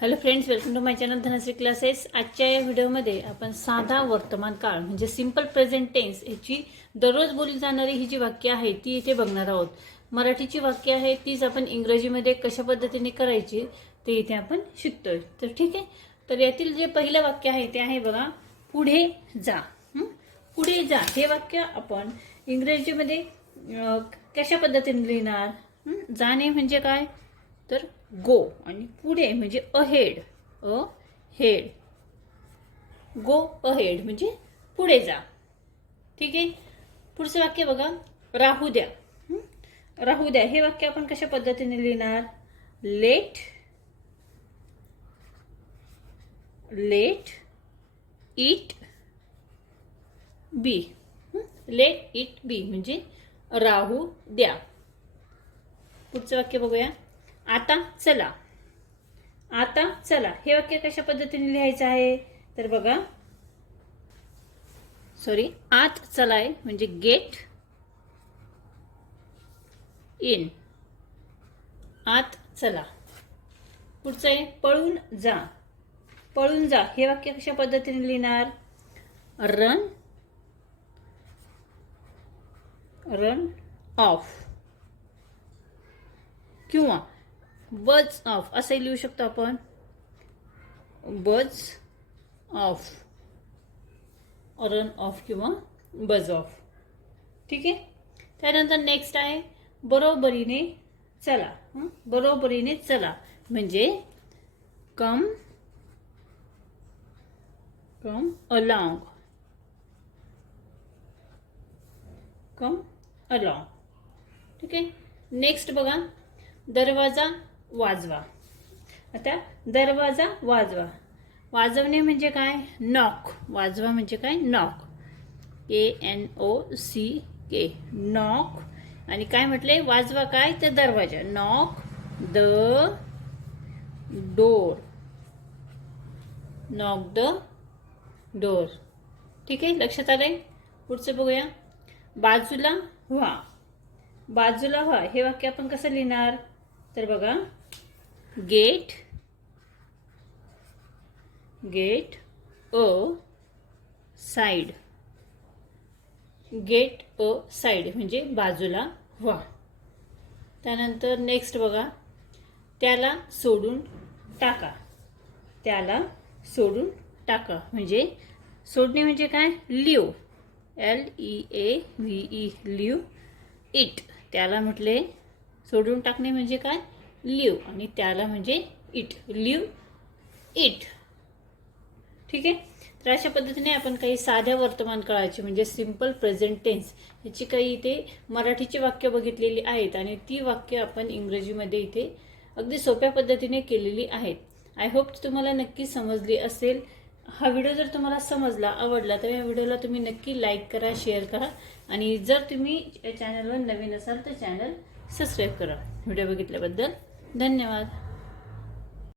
Hello friends welcome to my channel Dhanashree classes. आजच्या या व्हिडिओमध्ये आपण साधा वर्तमान काळ म्हणजे सिंपल प्रेझेंट टेन्स ह्याची दररोज बोलली जाणारी ही जी वाक्य आहे ती इथे बघणार आहोत. मराठीची वाक्य आहे तीच आपण इंग्रजीमध्ये कशा पद्धतीने करायची ते इथे आपण शिकतोय. तर ठीक आहे? तर यातील जे पहिलं वाक्य आहे ते आहे बघा पुढे जा. पुढे जा. हे वाक्य आपण इंग्रजीमध्ये कशा पद्धतीने लिहिणार? जाणे म्हणजे काय? तर गो आणि पुढे म्हणजे ahead ahead go ahead म्हणजे पुढे जा. ठीक आहे? पुढचं वाक्य बघा. राहू द्या. राहू द्या. हे वाक्य आपण कशा पद्धतीने लिहिणार? Let let it be let it be म्हणजे राहू द्या. पुढचं वाक्य बघूया. आता चला. आता चला. हे वाक्य कशा पद्धतीने लिहायचं आहे? तर बघा. सॉरी आत चलाय म्हणजे गेट इन आत चला. पुढचं आहे पळून जा. पळून जा. हे वाक्य कशा पद्धतीने लिहिणार? रन रन ऑफ किंवा बज ऑफ़ असंही लिहू शकतो आपण. बज ऑफ़ रन ऑफ़ किंवा बज ऑफ़ ठीक आहे? त्यानंतर नेक्स्ट आहे, बरोबरीने चला? बरोबरीने चला. म्हणजे कम कम अलॉंग कम अलॉंग ठीक आहे? नेक्स्ट बघा. दरवाज़ा वाजवा. आता दरवाजा वाजवा. वाजवणे म्हणजे काय? नॉक वाजवा म्हणजे काय? Knock A N O C K knock आणि काय म्हटले? वाजवा काय? तर दरवाजा. Knock the door knock the door ठीक आहे? लक्षात आलंय? पुढचं बघूया. बाजूला व्हा. बाजूला व्हा. हे वाक्य आपण कसं लिहिणार? तर बघा. Get get aside get aside म्हणजे बाजूला व्हा त्यानंतर नेक्स्ट बघा. त्याला सोडून टाका. त्याला सोडून टाका. म्हणजे सोडणे म्हणजे काय? Leave. L E A V E leave. It त्याला म्हटले सोडून टाकणे म्हणजे काय? लिव. आणि त्याला म्हणजे इट. Live it. ठीक आहे? तर अशा पद्धतीने आपण काही साध्या वर्तमान काळाची म्हणजे सिंपल प्रेझेंट टेन्स ह्याची काही इथे मराठीची वाक्य बघितलेली आहेत आणि ती वाक्य आपण इंग्रजीमध्ये इथे अगदी सोप्या पद्धतीने केलेली आहेत. आय होप तुम्हाला नक्की समजली असेल. हा व्हिडिओ जर तुम्हाला समजला आवडला तर या व्हिडिओला तुम्ही नक्की लाईक करा शेअर करा. आणि जर तुम्ही या चॅनलवर नवीन असाल तर चॅनल सबस्क्राईब करा. व्हिडिओ बघितल्याबद्दल धन्यवाद.